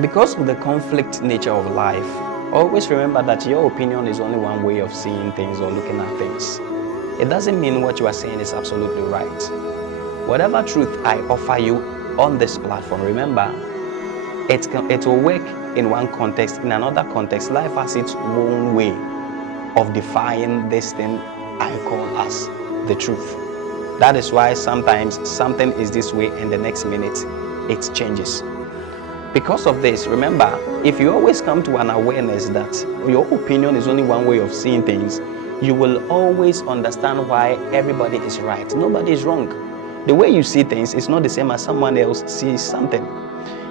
Because of the conflict nature of life, always remember that your opinion is only one way of seeing things or looking at things. It doesn't mean what you are saying is absolutely right. Whatever truth I offer you on this platform, remember, it will work in one context. In another context, life has its own way of defying this thing I call as the truth. That is why sometimes something is this way and the next minute it changes. Because of this, remember, if you always come to an awareness that your opinion is only one way of seeing things, you will always understand why everybody is right. Nobody is wrong. The way you see things is not the same as someone else sees something.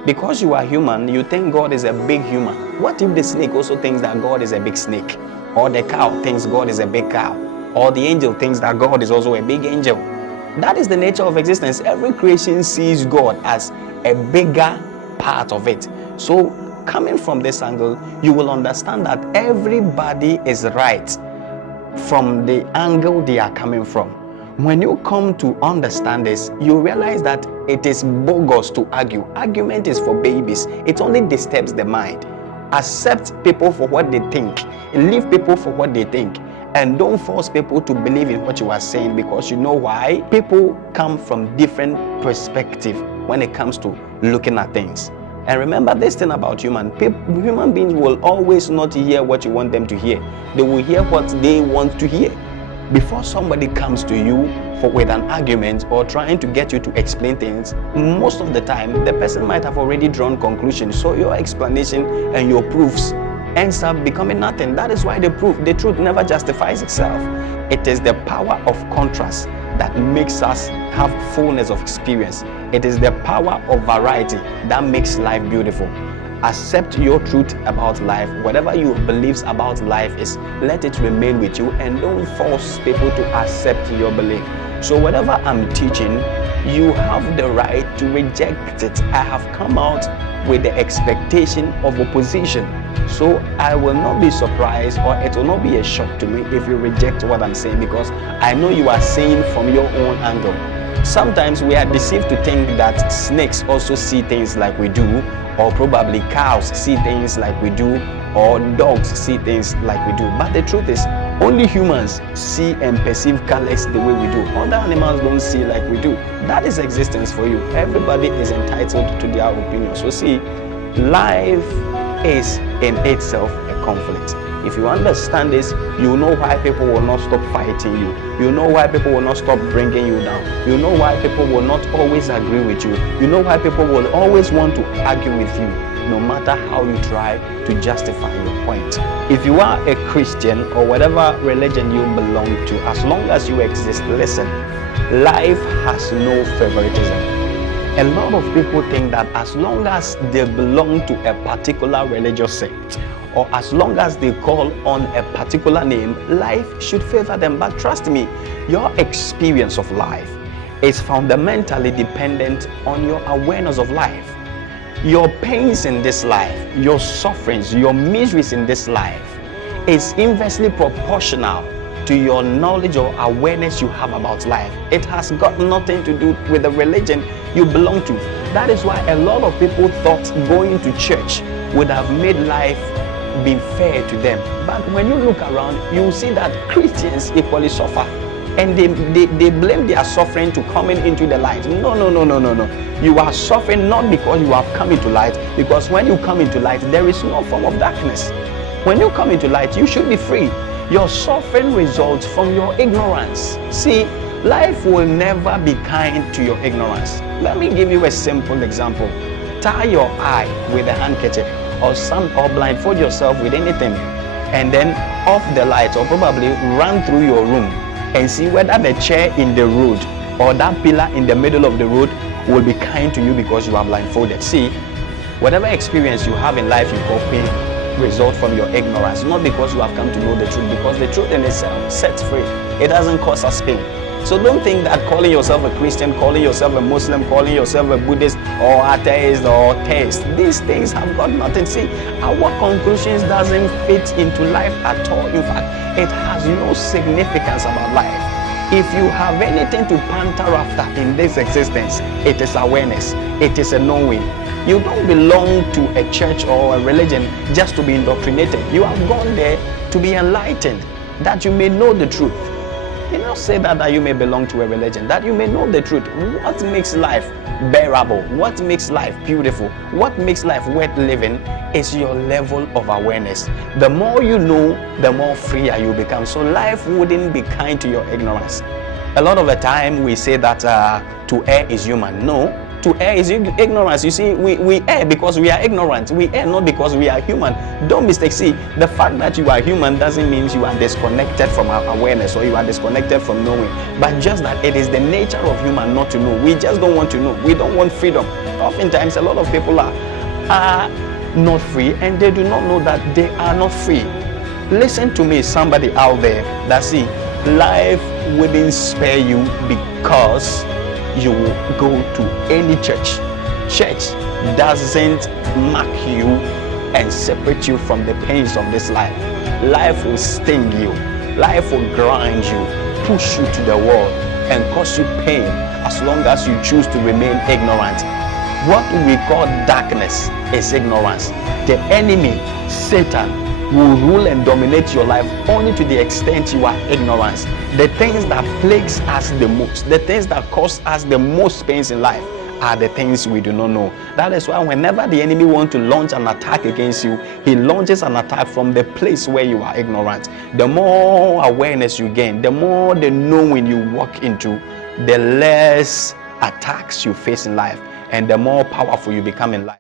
Because you are human, you think God is a big human. What if the snake also thinks that God is a big snake? Or the cow thinks God is a big cow? Or the angel thinks that God is also a big angel? That is the nature of existence. Every creation sees God as a bigger part of it. So coming from this angle, you will understand that everybody is right from the angle they are coming from. When you come to understand this, you realize that it is bogus to argue. Argument is for babies. It only disturbs the mind. Accept people for what they think. Leave people for what they think. And don't force people to believe in what you are saying, because you know why? People come from different perspectives when it comes to looking at things. And remember this thing about human beings will always not hear what you want them to hear. They will hear what they want to hear. Before somebody comes to you with an argument or trying to get you to explain things, most of the time the person might have already drawn conclusions. So your explanation and your proofs ends up becoming nothing. That is why the truth never justifies itself. It is the power of contrast that makes us have fullness of experience. It is the power of variety that makes life beautiful. Accept your truth about life. Whatever your beliefs about life is, let it remain with you, and don't force people to accept your belief. So whatever I'm teaching, you have the right to reject it. I have come out with the expectation of opposition. So I will not be surprised, or it will not be a shock to me if you reject what I'm saying, because I know you are saying from your own angle. Sometimes we are deceived to think that snakes also see things like we do, or probably cows see things like we do, or dogs see things like we do. But the truth is, only humans see and perceive colors the way we do. Other animals don't see like we do. That is existence for you. Everybody is entitled to their opinion. So see, life is in itself a conflict. If you understand this, you know why people will not stop fighting you. You know why people will not stop bringing you down. You know why people will not always agree with you. You know why people will always want to argue with you, no matter how you try to justify your point. If you are a Christian or whatever religion you belong to, as long as you exist, listen, life has no favoritism. A lot of people think that as long as they belong to a particular religious sect, or as long as they call on a particular name, life should favor them. But trust me, your experience of life is fundamentally dependent on your awareness of life. Your pains in this life, your sufferings, your miseries in this life is inversely proportional to your knowledge or awareness you have about life. It has got nothing to do with the religion you belong to. That is why a lot of people thought going to church would have made life be fair to them. But when you look around, you see that Christians equally suffer, and they blame their suffering to coming into the light. No. You are suffering not because you have come into light, because when you come into light, there is no form of darkness. When you come into light, you should be free. Your suffering results from your ignorance. See, life will never be kind to your ignorance. Let me give you a simple example. Tie your eye with a handkerchief, or blindfold yourself with anything, and then off the lights, or probably run through your room and see whether the chair in the road or that pillar in the middle of the road will be kind to you because you are blindfolded. See, whatever experience you have in life you call pain result from your ignorance, not because you have come to know the truth, because the truth in itself sets free. It doesn't cause us pain. So don't think that calling yourself a Christian, calling yourself a Muslim, calling yourself a Buddhist or atheist or theist, these things have got nothing. See, our conclusions doesn't fit into life at all. In fact, it has no significance about life. If you have anything to panther after in this existence, it is awareness. It is a knowing. You don't belong to a church or a religion just to be indoctrinated. You have gone there to be enlightened, that you may know the truth. You don't say that you may belong to a religion, that you may know the truth. What makes life bearable? What makes life beautiful? What makes life worth living is your level of awareness. The more you know, the more freer you become. So life wouldn't be kind to your ignorance. A lot of the time we say that to err is human. No, to err is ignorance. You see, we err because we are ignorant. We err not because we are human. Don't mistake. See, the fact that you are human doesn't mean you are disconnected from our awareness or you are disconnected from knowing, but just that it is the nature of human not to know. We just don't want to know. We don't want freedom. Oftentimes, a lot of people are not free, and they do not know that they are not free. Listen to me, somebody out there that see, life wouldn't spare you because you go to any church. Church doesn't mark you and separate you from the pains of this life. Life will sting you. Life will grind you, push you to the wall, and cause you pain as long as you choose to remain ignorant. What we call darkness is ignorance. The enemy, Satan, will rule and dominate your life only to the extent you are ignorant. The things that plagues us the most, the things that cause us the most pains in life are the things we do not know. That is why whenever the enemy wants to launch an attack against you, he launches an attack from the place where you are ignorant. The more awareness you gain, the more the knowing you walk into, the less attacks you face in life, and the more powerful you become in life.